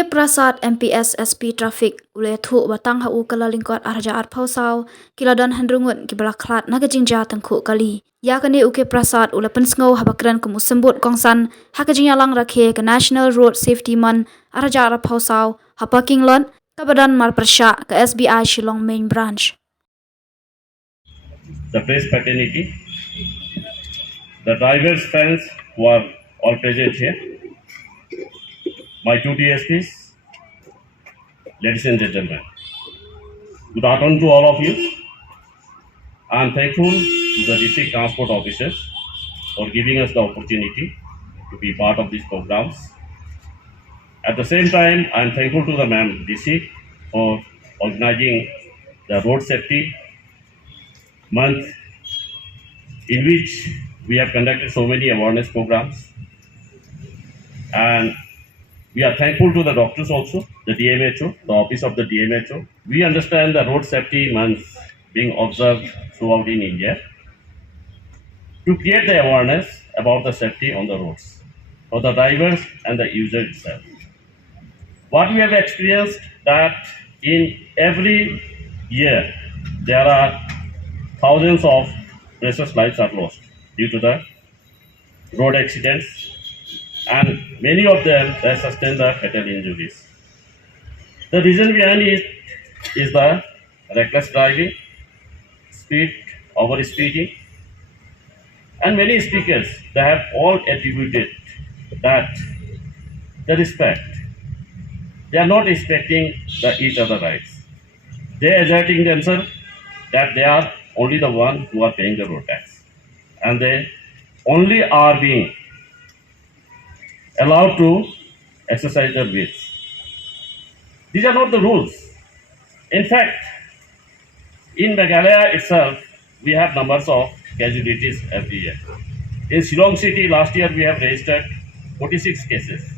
UK Prasad MPS SP Traffic ule thu batang hau Kyllalyngkot arja arphau kiladan handrungut kibala khlad naga jingïatyngkhuh kali yakani UK Prasad ule pensngau habakran kumusembut kongsan haka jingyalang rakhe ke National Road Safety Man arja arphau hapaking lot kabadan marpersha ke SBI Shillong Main Branch. The press fraternity, the drivers' friends who are all present here, my two DSPs, ladies and gentlemen, good afternoon to all of you. I am thankful to the district transport officers for giving us the opportunity to be part of these programs. At the same time, I am thankful to the Ma'am DC for organizing the road safety month, in which we have conducted so many awareness programs. And we are thankful to the doctors also, the DMHO, the office of the DMHO. We understand the road safety month being observed throughout in India to create the awareness about the safety on the roads for the drivers and the user itself. What we have experienced that in every year there are thousands of precious lives are lost due to the road accidents, and many of them they sustain the fatal injuries. The reason behind it is the reckless driving, speed, over speeding, and many speakers they have all attributed that the respect. They are not respecting each other rights. They are asserting themselves that they are only the one who are paying the road tax, and they only are being allowed to exercise their wills. These are not the rules. In fact, in Meghalaya itself, we have numbers of casualties every year. In Shillong city, last year we have registered 46 cases.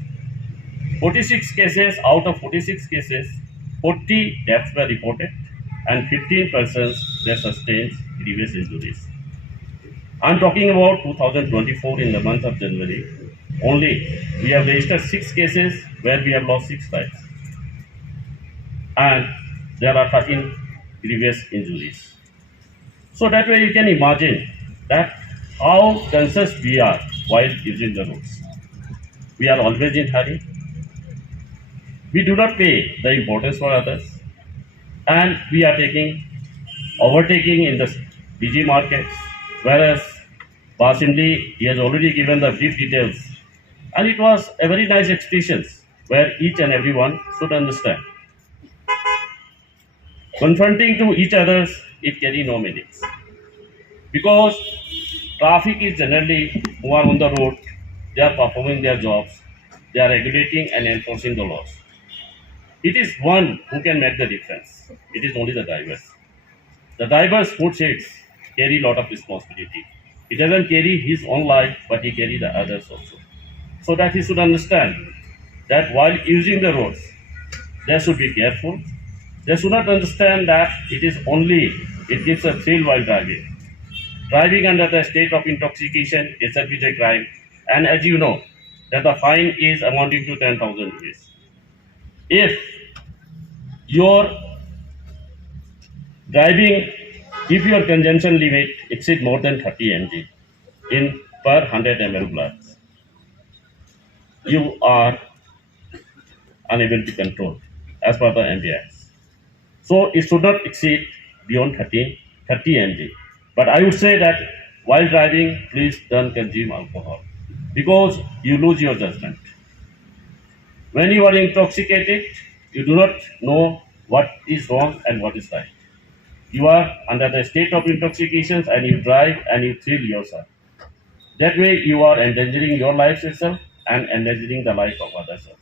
46 cases, out of 46 cases, 40 deaths were reported and 15 persons were sustained grievous injuries. I am talking about 2024 in the month of January. Only we have registered 6 cases where we have lost 6 lives. And there are 13 grievous injuries. So that way you can imagine that how conscious we are while using the roads. We are always in hurry. We do not pay the importance for others, and we are overtaking in the busy markets, whereas possibly he has already given the brief details, and it was a very nice expressions where each and everyone should understand. Confronting to each other, it carry no meanings, because traffic is generally who are on the road, they are performing their jobs, they are regulating and enforcing the laws. It is one who can make the difference. It is only the drivers. The driver's foot seats carry a lot of responsibility. He doesn't carry his own life, but he carry the others also. So that he should understand that while using the roads, they should be careful. They should not understand that it gives a thrill while driving. Driving under the state of intoxication itself is a crime. And as you know, that the fine is amounting to 10,000 rupees. If your driving, if your consumption limit exceeds more than 30 mg in per 100 ml blood, you are unable to control as per the MBS. So it should not exceed beyond 30 mg. But I would say that while driving, please don't consume alcohol, because you lose your judgment. When you are intoxicated, you do not know what is wrong and what is right. You are under the state of intoxication and you drive and you thrill yourself. That way you are endangering your life itself and endangering the life of others also.